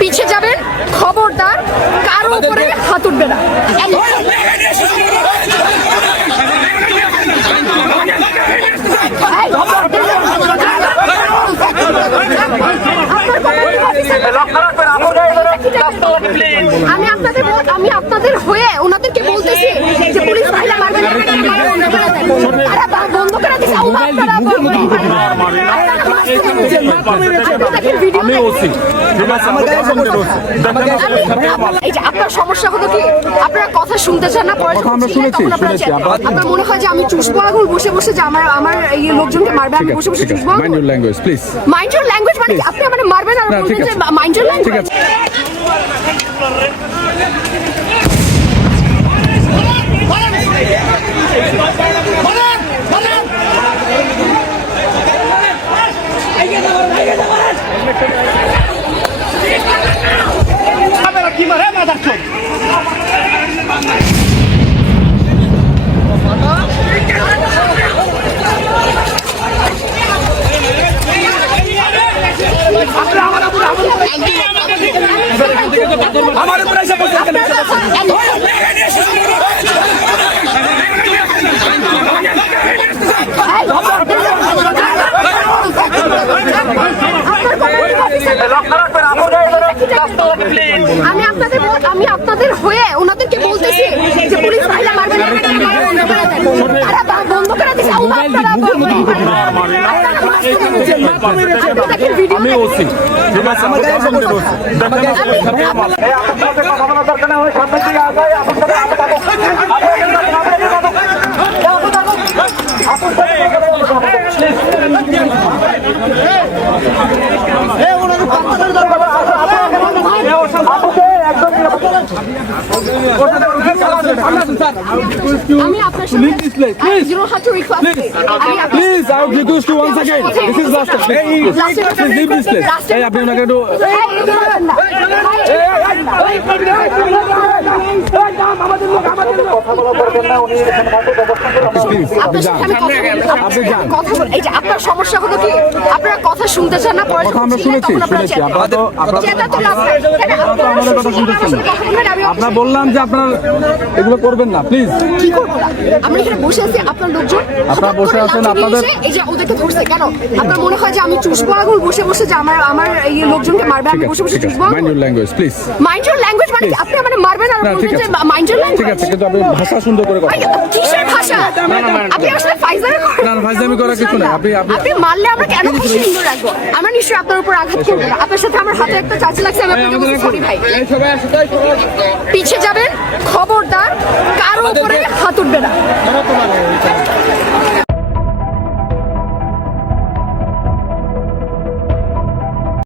পিছে যাবেন খবরদার কারও উপরে হাত উঠবে না। আমি আপনাদের বল- আমি আপনাদের হয়ে ওনাদেরকে বলতেছি যে পুলিশ ভাইরা মারবে না তারা বা- বন্ধ করে দিচ্ছে ও আপনারা ভিডিও আমি ওসি এই যে আপনার সমস্যা হলো কি? আপনারা কথা শুনতে চান না আপনারা মনে হয় যে আমি চুষবো আগুন বসে বসে যে আমার আমার এই লোকজনকে মারবে আমি বসে বসে চুষবো mind your language please mind your language মানে আপনি মানে মারবেন আর বলবেন যে। মাইন্ড ইউর ঠিক আছে। আমার আমি আপনাদের আমি আপনাদের হয়ে ওনাদেরকে বলতেছি যে পুলিশ ভাইরা মারবে আমি ওসি ঠিক আছে আমাকে এখন please I would request you once again this is last please please leave this place এই আপনি ওনাকে একটু প্লিজ আপনি আপনার যান সাথে আমি কথা বলি। আপনার আপনি সাথে যান। আমি কথা বলি। এই যে আপনার সমস্যা হলো কি? আপনারা কথা শুনতে চান না পরে আপনারা বললাম যে আপনারা এগুলো করবেন না প্লিজ। কি করব আমরা এখানে বসে আছি আপনার লোকজন। আপনারা বসে আছেন, আপনাদের- এই যে ওদেরকে ধরছে কেন? আপনার মনে হয় যে আমি চুষবো আগুন? বসে বসে যে আমার আমার এই লোকজনকে মারবে আমি বসে বসে চুষবো mind your language please mind your language মানে আপনি মানে মারবেন আর বলবেন যে মাইন্ড ইউর ঠিক ল্যাঙ্গুয়েজ আছে কিন্তু আপনি ভাষা সুন্দর করে কথা বলুন। কিসের ভাষা? আপনি আসলে ফাইজার না, না, ফাইজামি করা কিছু না আপনি- আপনি- আপনি মারলে আমরা কেন খুশি সুন্দর রাখব? আমরা নিশ্চয়ই আপনার উপর আঘাত করব না। আপনার সাথে আমার হাতে একটা চাচি লাগছে আমি আপনাকে বলছি সরি ভাই। পিছে যাবেন খবরদার কারও উপরে হাত উঠবে না।